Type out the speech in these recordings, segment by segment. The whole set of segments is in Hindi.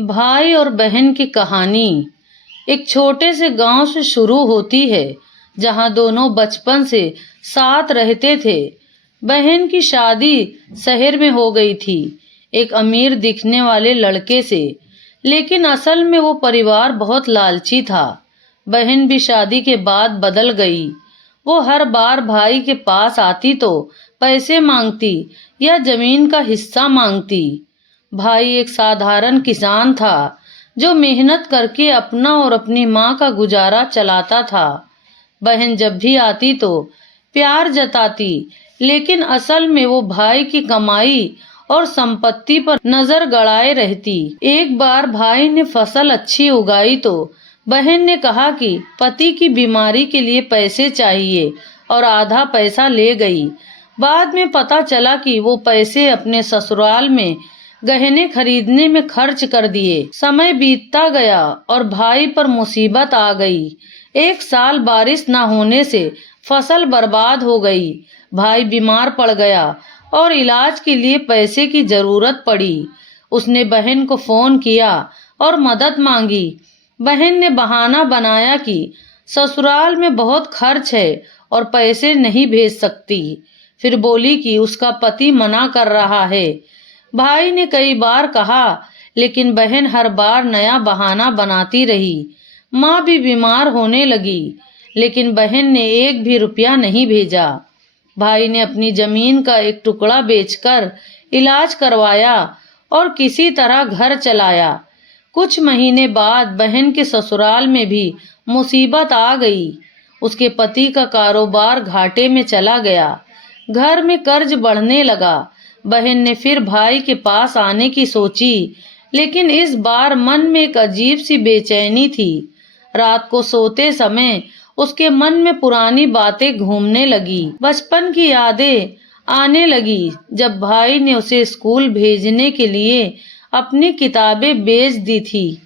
भाई और बहन की कहानी एक छोटे से गांव से शुरू होती है, जहां दोनों बचपन से साथ रहते थे। बहन की शादी शहर में हो गई थी, एक अमीर दिखने वाले लड़के से। लेकिन असल में वो परिवार बहुत लालची था। बहन भी शादी के बाद बदल गई। वो हर बार भाई के पास आती तो पैसे मांगती या जमीन का हिस्सा मांगती। भाई एक साधारण किसान था, जो मेहनत करके अपना और अपनी माँ का गुजारा चलाता था। बहन जब भी आती तो प्यार जताती, लेकिन असल में वो भाई की कमाई और संपत्ति पर नजर गड़ाए रहती। एक बार भाई ने फसल अच्छी उगाई तो बहन ने कहा कि पति की बीमारी के लिए पैसे चाहिए, और आधा पैसा ले गई। बाद में पता चला कि वो पैसे अपने ससुराल में गहने खरीदने में खर्च कर दिए। समय बीतता गया और भाई पर मुसीबत आ गई। एक साल बारिश न होने से फसल बर्बाद हो गई। भाई बीमार पड़ गया और इलाज के लिए पैसे की जरूरत पड़ी। उसने बहन को फोन किया और मदद मांगी। बहन ने बहाना बनाया कि ससुराल में बहुत खर्च है और पैसे नहीं भेज सकती। फिर बोली कि उसका पति मना कर रहा है। भाई ने कई बार कहा, लेकिन बहन हर बार नया बहाना बनाती रही। माँ भी बीमार होने लगी, लेकिन बहन ने एक भी रुपया नहीं भेजा। भाई ने अपनी जमीन का एक टुकड़ा बेचकर इलाज करवाया और किसी तरह घर चलाया। कुछ महीने बाद बहन के ससुराल में भी मुसीबत आ गई। उसके पति का कारोबार घाटे में चला गया। घर में कर्ज बढ़ने लगा। बहन ने फिर भाई के पास आने की सोची, लेकिन इस बार मन में एक अजीब सी बेचैनी थी। रात को सोते समय उसके मन में पुरानी बातें घूमने लगी। बचपन की यादें आने लगी, जब भाई ने उसे स्कूल भेजने के लिए अपनी किताबें बेच दी थी।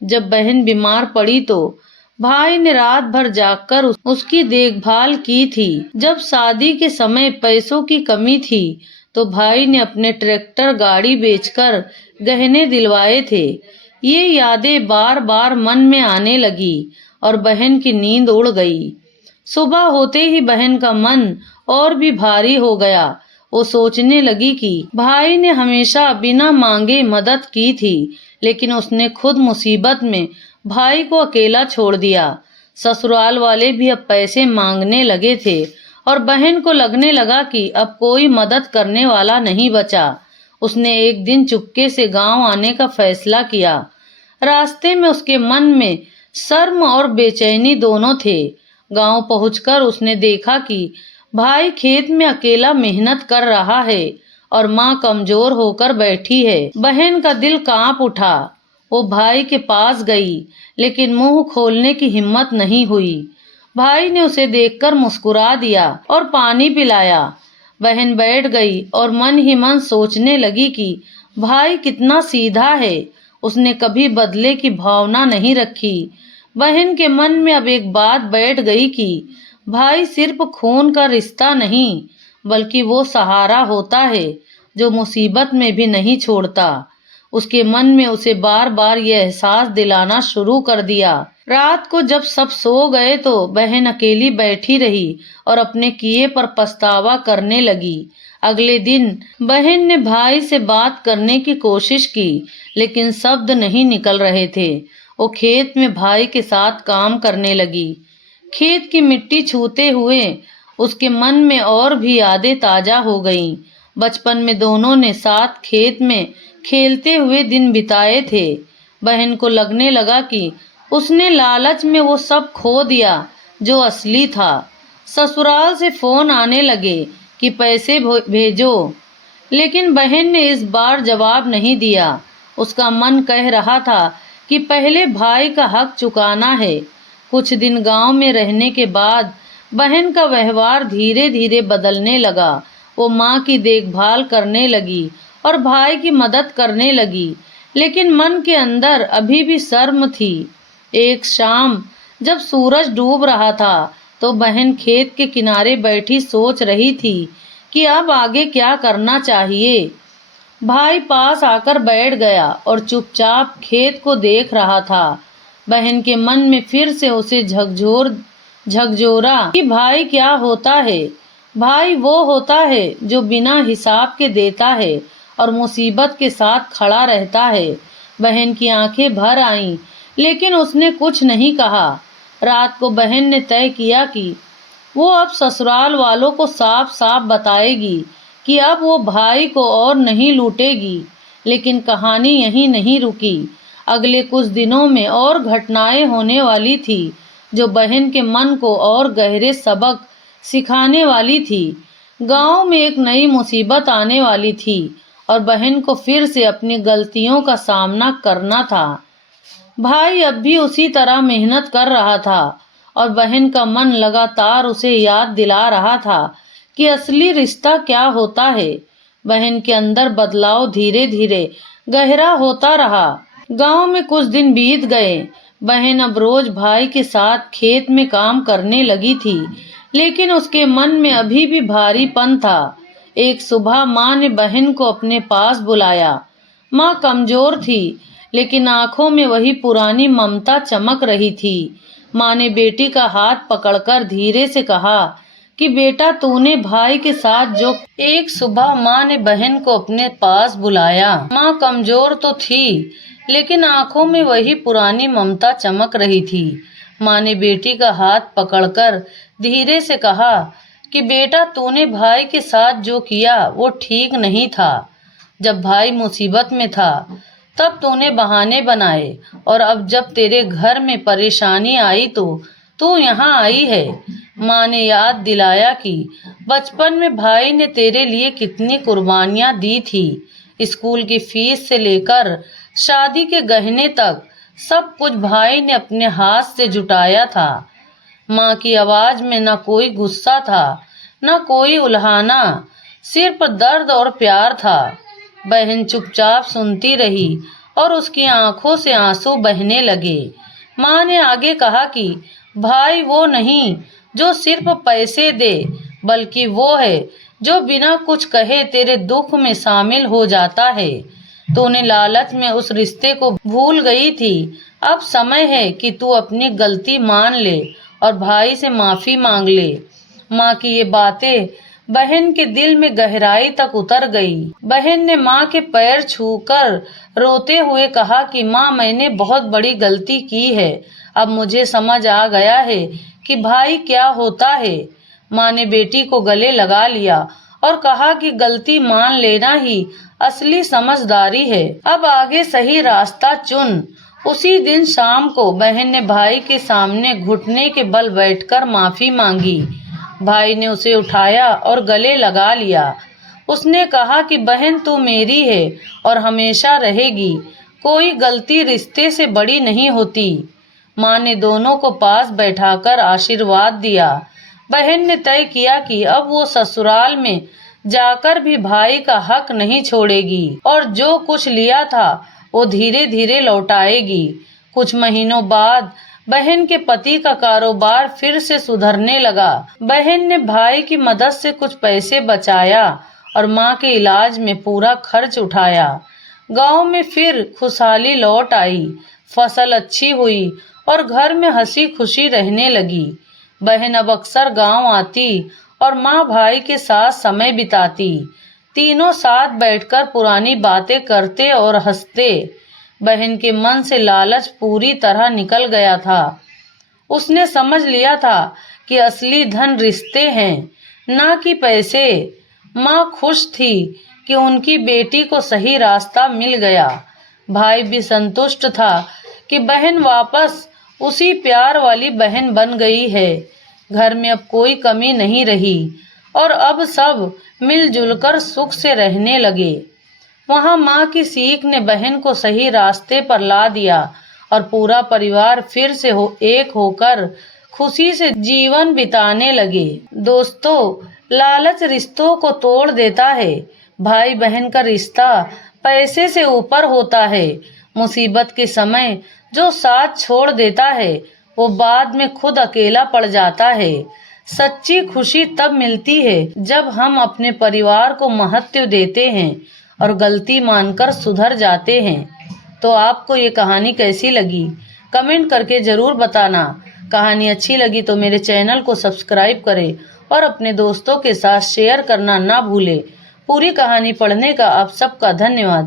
जब बहन बीमार पड़ी तो भाई ने रात भर जागकर उसकी देखभाल की थी। जब शादी के समय पैसों की कमी थी तो भाई ने अपने ट्रैक्टर गाड़ी बेचकर गहने दिलवाए थे। ये यादें बार बार मन में आने लगी और बहन की नींद उड़ गई। सुबह होते ही बहन का मन और भी भारी हो गया। वो सोचने लगी कि भाई ने हमेशा बिना मांगे मदद की थी, लेकिन उसने खुद मुसीबत में भाई को अकेला छोड़ दिया। ससुराल वाले भी अब पैसे मांगने लगे थे और बहन को लगने लगा कि अब कोई मदद करने वाला नहीं बचा। उसने एक दिन चुपके से गांव आने का फैसला किया। रास्ते में उसके मन में शर्म और बेचैनी दोनों थे। गांव पहुंचकर उसने देखा कि भाई खेत में अकेला मेहनत कर रहा है और माँ कमजोर होकर बैठी है। बहन का दिल कांप उठा। वो भाई के पास गई, लेकिन मुंह खोलने की हिम्मत नहीं हुई। भाई ने उसे देखकर मुस्कुरा दिया और पानी पिलाया। बहन बैठ गई और मन ही मन सोचने लगी कि भाई कितना सीधा है, उसने कभी बदले की भावना नहीं रखी। बहन के मन में अब एक बात बैठ गई कि भाई सिर्फ खून का रिश्ता नहीं, बल्कि वो सहारा होता है जो मुसीबत में भी नहीं छोड़ता। उसके मन में उसे बार बार यह एहसास दिलाना शुरू कर दिया। रात को जब सब सो गए तो बहन अकेली बैठी रही और अपने किए पर पछतावा करने लगी। अगले दिन बहन ने भाई से बात करने की कोशिश की, लेकिन शब्द नहीं निकल रहे थे। वो खेत में भाई के साथ काम करने लगी। खेत की मिट्टी छूते हुए उसके मन में और भी यादें ताजा हो गईं। बचपन में दोनों ने साथ खेत में खेलते हुए दिन बिताए थे। बहन को लगने लगा कि उसने लालच में वो सब खो दिया जो असली था। ससुराल से फोन आने लगे कि पैसे भेजो, लेकिन बहन ने इस बार जवाब नहीं दिया। उसका मन कह रहा था कि पहले भाई का हक चुकाना है। कुछ दिन गांव में रहने के बाद बहन का व्यवहार धीरे धीरे बदलने लगा। वो माँ की देखभाल करने लगी और भाई की मदद करने लगी, लेकिन मन के अंदर अभी भी शर्म थी। एक शाम जब सूरज डूब रहा था तो बहन खेत के किनारे बैठी सोच रही थी कि अब आगे क्या करना चाहिए। भाई पास आकर बैठ गया और चुपचाप खेत को देख रहा था। बहन के मन में फिर से उसे झकझोरा कि भाई क्या होता है। भाई वो होता है जो बिना हिसाब के देता है और मुसीबत के साथ खड़ा रहता है। बहन की आंखें भर आईं, लेकिन उसने कुछ नहीं कहा। रात को बहन ने तय किया कि वो अब ससुराल वालों को साफ साफ बताएगी कि अब वो भाई को और नहीं लूटेगी। लेकिन कहानी यहीं नहीं रुकी। अगले कुछ दिनों में और घटनाएं होने वाली थी जो बहन के मन को और गहरे सबक सिखाने वाली थी। गांव में एक नई मुसीबत आने वाली थी और बहन को फिर से अपनी गलतियों का सामना करना था। भाई अब भी उसी तरह मेहनत कर रहा था और बहन का मन लगातार उसे याद दिला रहा था कि असली रिश्ता क्या होता है। बहन के अंदर बदलाव धीरे धीरे गहरा होता रहा। गांव में कुछ दिन बीत गए। बहन अब रोज भाई के साथ खेत में काम करने लगी थी, लेकिन उसके मन में अभी भी भारीपन था। एक सुबह माँ ने बहन को अपने पास बुलाया। माँ कमजोर थी, लेकिन आंखों में वही पुरानी ममता चमक रही थी। माँ ने बेटी का हाथ पकड़कर धीरे से कहा कि बेटा, तूने भाई के साथ जो। एक सुबह माँ ने बहन को अपने पास बुलाया। माँ कमजोर तो थी, लेकिन आंखों में वही पुरानी ममता चमक रही थी। माँ ने बेटी का हाथ पकड़कर धीरे से कहा कि बेटा, तूने भाई के साथ जो किया वो ठीक नहीं था। जब भाई मुसीबत में था तब तूने बहाने बनाए, और अब जब तेरे घर में परेशानी आई तो तू यहाँ आई है। माँ ने याद दिलाया कि बचपन में भाई ने तेरे लिए कितनी कुर्बानियाँ दी थी। स्कूल की फीस से लेकर शादी के गहने तक सब कुछ भाई ने अपने हाथ से जुटाया था। माँ की आवाज में न कोई गुस्सा था, न कोई उल्हाना, सिर्फ दर्द और प्यार था। बहन चुपचाप सुनती रही और उसकी आंखों से आंसू बहने लगे। माँ ने आगे कहा कि भाई वो नहीं जो सिर्फ पैसे दे, बल्कि वो है जो बिना कुछ कहे तेरे दुख में शामिल हो जाता है। तूने लालच में उस रिश्ते को भूल गई थी। अब समय है कि तू अपनी गलती मान ले और भाई से माफी मांग ले। माँ की ये बातें बहन के दिल में गहराई तक उतर गई। बहन ने माँ के पैर छूकर रोते हुए कहा कि माँ, मैंने बहुत बड़ी गलती की है। अब मुझे समझ आ गया है कि भाई क्या होता है। माँ ने बेटी को गले लगा लिया और कहा कि गलती मान लेना ही असली समझदारी है। अब आगे सही रास्ता चुन। उसी दिन शाम को बहन ने भाई के सामने घुटने के बल बैठकर माफी मांगी। भाई ने उसे उठाया और गले लगा लिया। उसने कहा कि बहन, तू मेरी है और हमेशा रहेगी। कोई गलती रिश्ते से बड़ी नहीं होती। माँ ने दोनों को पास बैठाकर आशीर्वाद दिया। बहन ने तय किया कि अब वो ससुराल में जाकर भी भाई का हक नहीं छोड़ेगी और जो कुछ लिया था वो धीरे धीरे लौटाएगी। कुछ महीनों बाद बहन के पति का कारोबार फिर से सुधरने लगा। बहन ने भाई की मदद से कुछ पैसे बचाया और माँ के इलाज में पूरा खर्च उठाया। गांव में फिर खुशहाली लौट आई। फसल अच्छी हुई और घर में हंसी खुशी रहने लगी। बहन अब अक्सर गांव आती और माँ भाई के साथ समय बिताती। तीनों साथ बैठकर पुरानी बातें करते और हंसते। बहन के मन से लालच पूरी तरह निकल गया था। उसने समझ लिया था कि असली धन रिश्ते हैं, ना कि पैसे। माँ खुश थी कि उनकी बेटी को सही रास्ता मिल गया। भाई भी संतुष्ट था कि बहन वापस उसी प्यार वाली बहन बन गई है। घर में अब कोई कमी नहीं रही और अब सब मिलजुल कर सुख से रहने लगे। वहाँ माँ की सीख ने बहन को सही रास्ते पर ला दिया और पूरा परिवार फिर से एक होकर खुशी से जीवन बिताने लगे। दोस्तों, लालच रिश्तों को तोड़ देता है। भाई बहन का रिश्ता पैसे से ऊपर होता है। मुसीबत के समय जो साथ छोड़ देता है वो बाद में खुद अकेला पड़ जाता है। सच्ची खुशी तब मिलती है जब हम अपने परिवार को महत्व देते हैं और गलती मानकर सुधर जाते हैं। तो आपको ये कहानी कैसी लगी कमेंट करके ज़रूर बताना। कहानी अच्छी लगी तो मेरे चैनल को सब्सक्राइब करें और अपने दोस्तों के साथ शेयर करना ना भूलें। पूरी कहानी पढ़ने का आप सबका धन्यवाद।